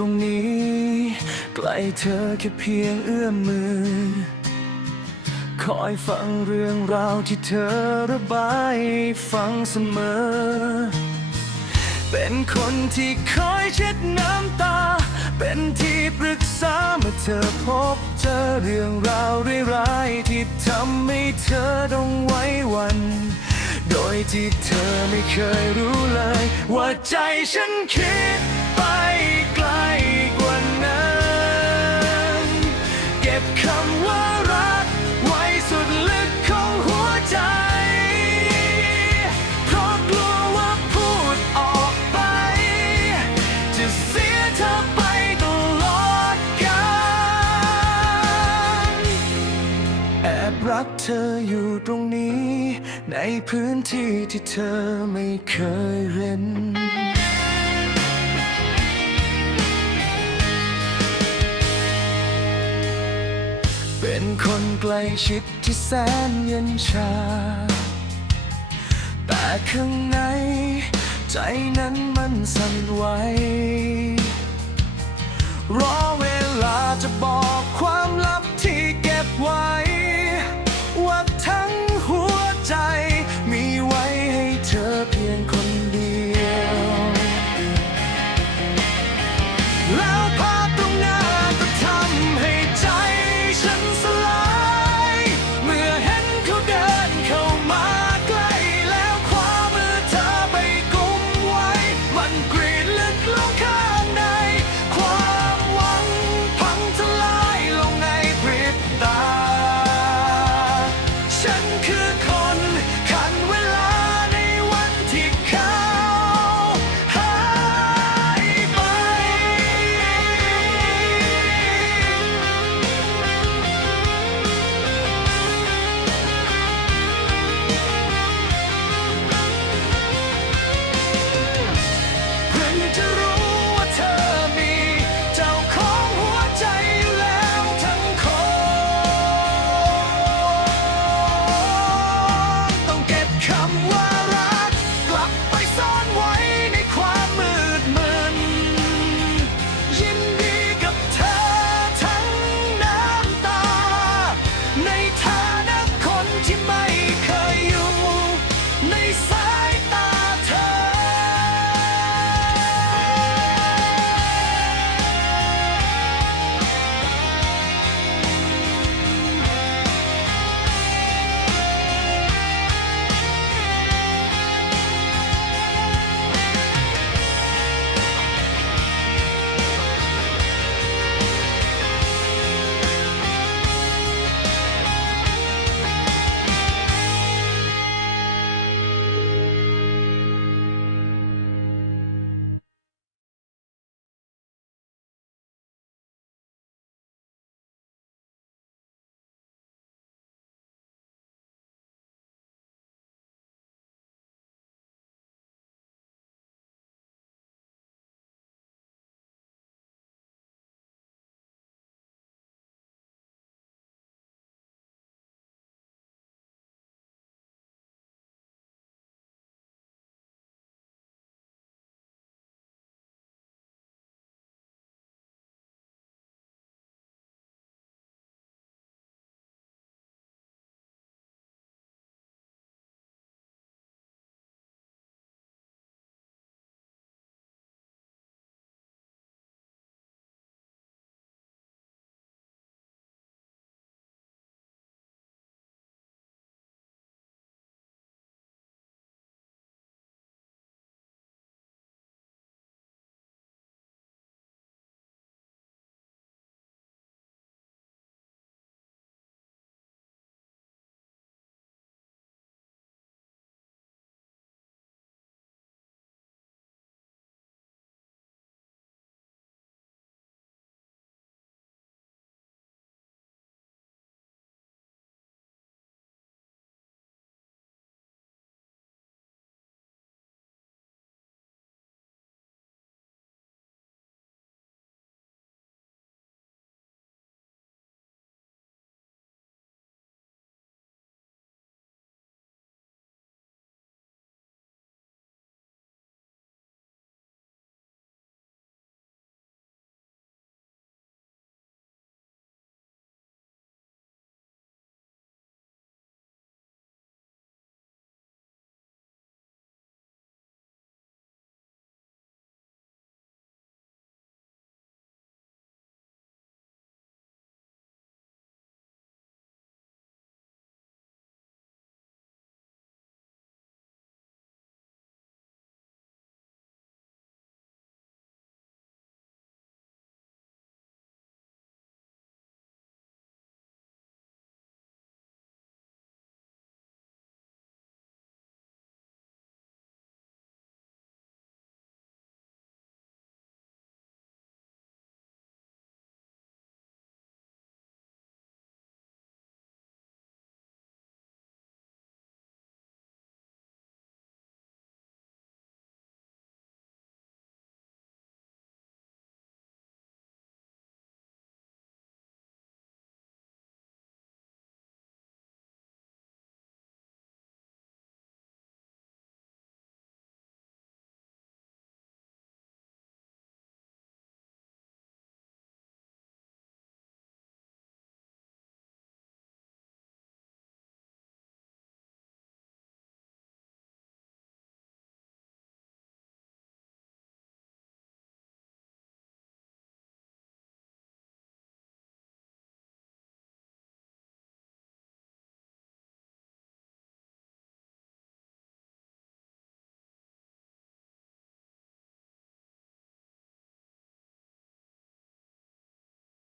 ตรงนี้ ใกล้เธอแค่เพียงเอื้อมมือ คอยฟังเรื่องราวที่เธอระบายฟังเสมอ เป็นคนที่คอยเช็ดน้ำตา เป็นที่ปรึกษาเมื่อเธอพบเจอเรื่องราวร้ายๆที่ทำให้เธอต้องไว้วันโดยที่เธอไม่เคยรู้เลย ว่าใจฉันคิด กเธออยู่ตรงนี้ ในพื้นที่ที่เธอไม่เคยเห็นเป็นคนใกล้ชิดที่แสนเย็นชา แต่ข้างใน ใจนั้นมันสั่นไหว